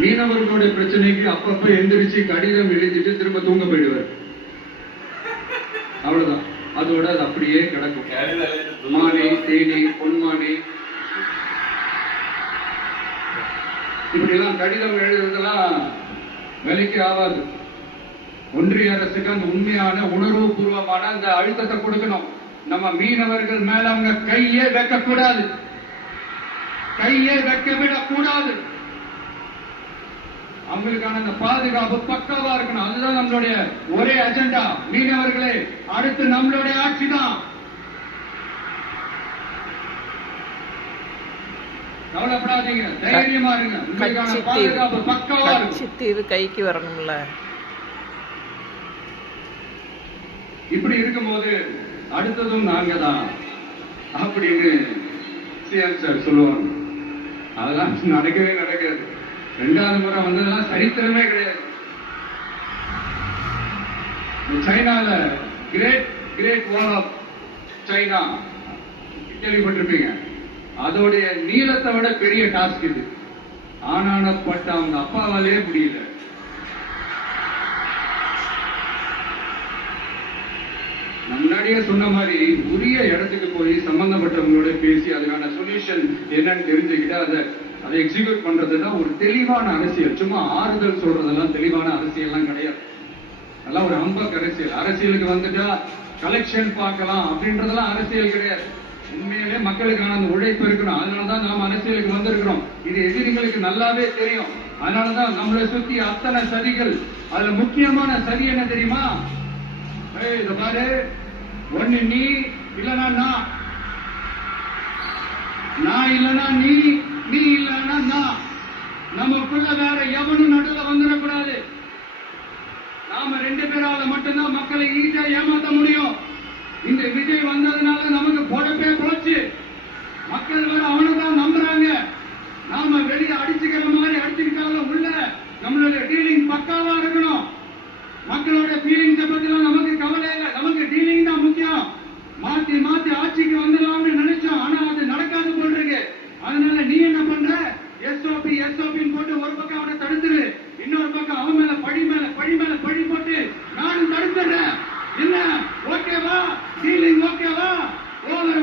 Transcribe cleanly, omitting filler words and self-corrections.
மீனவர்களுடைய பிரச்சனைக்கு அப்பப்ப எந்திரிச்சு கடிதம் எழுதிட்டு திரும்ப தூங்க போயிடுவார். அவ்வளவுதான். அதோட அது அப்படியே கிடக்கும். மானே, தேனி, பொன்மானே, இப்படி எல்லாம் கடிதம் எழுதுறதெல்லாம் வேலைக்கு ஆகாது. ஒன்றிய அரசுக்கு அந்த உண்மையான உணர்வு பூர்வமான அந்த அழுத்தத்தை கொடுக்கணும். நம்ம மீனவர்கள் மேல அவங்க கையே வைக்கக்கூடாது, கையே வைக்க விடக்கூடாது. அவங்களுக்கான அந்த பாதுகாப்பு பக்காவா இருக்கணும். அதுதான் நம்மளுடைய ஒரே அஜெண்டா. மீனவர்களே, அடுத்து நம்மளுடைய ஆட்சி தான். கவலைப்படாதீங்க, தைரியமா இருங்க. உங்களுக்கான பாதுகாப்பு பக்காவா இருக்கும். தீவு கைக்கு வரணும்ல. இப்படி இருக்கும்போது அடுத்ததும் நாங்க தான் அப்படின்னு சிஎம் சார் சொல்லுவாங்க. அதெல்லாம் நடக்கவே நடக்காது. 2வது முறை வந்ததெல்லாம் சரித்திரமே கிடையாது. சைனால கிரேட் வால் ஆஃப் சைனா கேள்விப்பட்டிருப்பீங்க. அதோடைய நீளத்தை விட பெரிய டாஸ்க் இது. ஆனானப்பட்ட அவங்க அப்பாவாலே முடியல. முன்னாடியே சொன்ன மாதிரி உரிய இடத்துக்கு போய் சம்பந்தப்பட்டவங்களோட பேசி அதுக்கான சொல்யூஷன் என்னன்னு தெரிஞ்சுக்கிட்டு அதை எக்ஸிக்யூட் பண்றதுதான் ஒரு தெளிவான அரசியல். சும்மா ஆறுதல் சொல்றதெல்லாம் தெளிவான அரசியல்லாம் கிடையாது. அதெல்லாம் ஒரு அம்பக் அரசியல். அரசியலுக்கு வந்துட்டா கலெக்ஷன் பார்க்கலாம் அப்படின்றதெல்லாம் அரசியல் கிடையாது. உண்மையிலே மக்களுக்கான அந்த உழைப்பு இருக்கணும். அதனாலதான் நாம் அரசியலுக்கு வந்திருக்கிறோம். இது எதிரிகளுக்கு நல்லாவே தெரியும். அதனாலதான் நம்மளை சுத்தி அத்தனை சதிகள். அதுல முக்கியமான சதி என்ன தெரியுமா? இத பாரு, ஒண்ணு நீ இல்லனா நான் இல்லனா நீ இல்லனா நான். நமக்குள்ள வேற எவனும் நடுல வந்துடக்கூடாது. நாம 2 பேரால மட்டும்தான் மக்களை ஈஸியா ஏமாத்த முடியும். இந்த விஜய் வந்ததுனால நமக்கு பொழப்பே போச்சு. மக்கள் வேற அவனைதான் நம்புறாங்க. நாம வெளியே அடிச்சுக்கிற மாதிரி அடிச்சுக்கிட்டாலும் உள்ள நம்மளுடைய டீலிங் பக்காவா இருக்கணும். மக்களோட ஃபீலிங்ஸை பத்திலாம் நமக்கு கவலை இல்லை. நமக்கு டீலிங் தான் முக்கியம். மாத்தி மாத்தி ஆட்சிக்கு வந்துடலாம்னு நினைச்சோம். ஆனா அது நடக்காது போல் இருக்கு. அதனால நீ என்ன பண்ற? எஸ்ஓபின்னு போட்டு ஒரு பக்கம் அவனை தடுத்துரு, இன்னொரு பக்கம் அவன் மேல பழி போட்டு நானும் தடுத்துறேன். என்ன ஓகேவா? டீலிங் ஓகேவா? ஓவர்